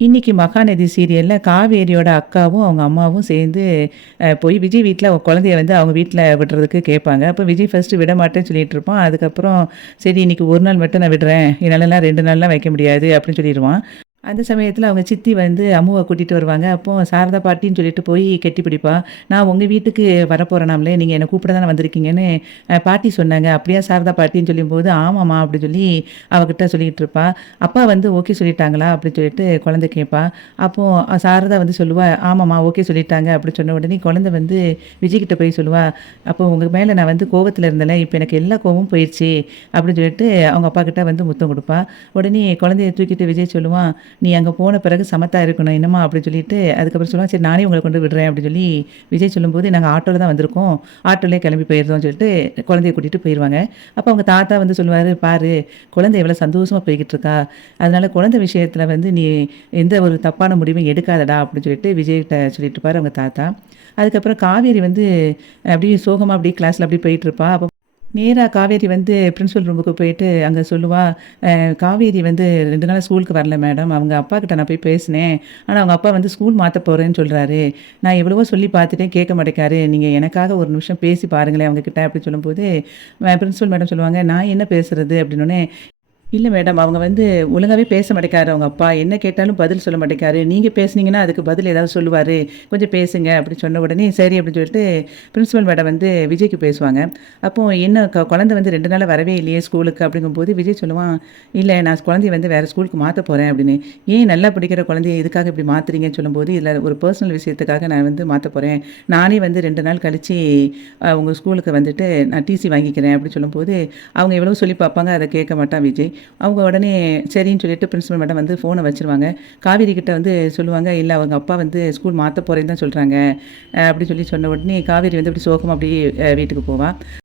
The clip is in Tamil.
இன்னைக்கு மகாநதி சீரியல்ல காவேரியோட அக்காவும், அவங்க அம்மாவும் சேர்ந்து போய் விஜய் வீட்ல குழந்தைய வந்து அவங்க வீட்ல விடுறதுக்கு கேட்பாங்க. அப்ப விஜய் ஃபர்ஸ்ட்டு விடமாட்டேன்னு சொல்லிட்டு இருப்பான். அதுக்கப்புறம் சரி இன்னைக்கு 1 நாள் மட்டும் நான் விடுறேன். என்னாலலாம் 2 நாள்லாம் வைக்க முடியாது அப்படின்னு சொல்லிருவான். அந்த சமயத்தில அவங்க சித்தி வந்து அம்முவ கூட்டிட்டு வருவாங்க. அப்போ சாரதா பாட்டின்னு சொல்லிட்டு போய் கெட்டிப்பிடிப்பா. "நான் உங்க வீட்டுக்கு வரப்போறேனாம்ல, நீங்க என்ன கூப்பிட தானே வந்திருக்கீங்கன்னு பாட்டி சொன்னாங்க. அப்படியா சாரதா பாட்டின்னு?" சொல்லும்போது, "ஆமாம்மா" அப்படின்னு சொல்லி அவகிட்ட சொல்லிட்டு இருப்பா. அப்பா வந்து ஓகே சொல்லிட்டாங்களா? அப்படின்னு சொல்லிட்டு குழந்தை கேட்பா. அப்போ சாரதா வந்து சொல்லுவா, "ஆமாம்மா ஓகே சொல்லிட்டாங்க" அப்படின்னு சொன்ன உடனே குழந்தை வந்து விஜய் கிட்ட போய் சொல்லுவா, "அப்போ உங்க மேல நான் வந்து கோவத்துல இருந்தேன்ல, இப்ப எனக்கு எல்லா கோவமும் போயிருச்சு" அப்படின்னு சொல்லிட்டு அவங்க அப்பா கிட்ட வந்து முத்தம் குடுப்பா. உடனே குழந்தைய தூக்கிட்டு விஜய் சொல்லுவான், "நீ அங்க போன பிறகு சமத்தா இருக்கணும் என்னம்மா" அப்படின்னு சொல்லிட்டு அதுக்கப்புறம் சொல்லுவான், "சரி நானே உங்கள கொண்டு விடுறேன்" அப்படின்னு சொல்லி விஜய் சொல்லும்போது, "நாங்க ஆட்டோல தான் வந்திருக்கோம். ஆட்டோலயே கிளம்பி போயிடுறோம்னு" சொல்லிட்டு குழந்தைய கூட்டிட்டு போயிருவாங்க. அப்ப அவங்க தாத்தா வந்து சொல்லுவாரு, "பாரு குழந்தை எவ்வளோ சந்தோஷமா போய்க்கிட்டு இருக்கா. அதனால குழந்தை விஷயத்துல வந்து நீ எந்த ஒரு தப்பான முடிவும் எடுக்காதடா" அப்படின்னு சொல்லிட்டு விஜய்கிட்ட சொல்லிட்டு இருப்பாரு அவங்க தாத்தா. அதுக்கப்புறம் காவேரி வந்து அப்படியே சோகமா அப்படியே கிளாஸ்ல அப்படியே போயிட்டு இருப்பா. அப்ப நேரா காவேரி வந்து பிரின்சிபல் ரூமுக்கு போயிட்டு அங்க சொல்லுவா, காவேரி வந்து 2 நாளா ஸ்கூலுக்கு வரல மேடம். அவங்க அப்பா கிட்ட நான் போய் பேசினேன். ஆனா அவங்க அப்பா வந்து ஸ்கூல் மாத்த போறேன்னு சொல்றாரு. நான் எவ்வளவோ சொல்லி பார்த்துட்டேன் கேட்க மாட்டேங்கிறாரு. நீங்க எனக்காக ஒரு நிமிஷம் பேசி பாருங்களேன் அவங்க கிட்ட அப்படின்னு சொல்லும்போது, பிரின்சிபல் மேடம் சொல்லுவாங்க, "நான் என்ன பேசுறது?" அப்படின்னோனே, இல்ல மேடம். அவங்க வந்து ஒழுங்காவே பேச மாட்டேங்கிறாரு அவங்க அப்பா. என்ன கேட்டாலும் பதில் சொல்ல மாட்டேங்கிறாரு. நீங்க பேசுனீங்கன்னா, அதுக்கு பதில் ஏதாவது சொல்லுவாரு. கொஞ்சம் பேசுங்க அப்படின்னு சொன்ன உடனே, சரி அப்படின்னு சொல்லிட்டு பிரின்சிபல் மேடம் வந்து விஜய்க்கு பேசுவாங்க. அப்போ என்ன குழந்தை வந்து 2 நாளா வரவே இல்லையே ஸ்கூலுக்கு அப்படிங்கும்போது, விஜய் சொல்லுவான், "இல்ல நான் குழந்தைய வந்து வேற ஸ்கூலுக்கு மாத்த போறேன்" அப்படின்னு. "ஏன் நல்லா படிக்கிற குழந்தைய எதுக்காக இப்படி மாத்துறீங்கன்னு?" சொல்லும்போது, "இதுல ஒரு பர்சனல் விஷயத்துக்காக நான் வந்து மாத்த போறேன். நானே வந்து 2 நாள் கழிச்சு உங்க ஸ்கூலுக்கு வந்துட்டு நான் டிசி வாங்கிக்கிறேன்" அப்படின்னு சொல்லும்போது, அவங்க எவ்வளவோ சொல்லி பார்ப்பாங்க. அத கேட்க மாட்டான் விஜய். அவங்க உடனே சரின்னு சொல்லிட்டு பிரின்சிபல் மேடம் வந்து ஃபோன வச்சுருவாங்க. காவேரி கிட்ட வந்து சொல்லுவாங்க, "இல்ல அவங்க அப்பா வந்து ஸ்கூல் மாத்த போறேன்னு தான் சொல்றாங்க." அப்படி சொல்லி சொன்ன உடனே காவேரி வந்து அப்படி சோகமா அப்படியே வீட்டுக்கு போவா.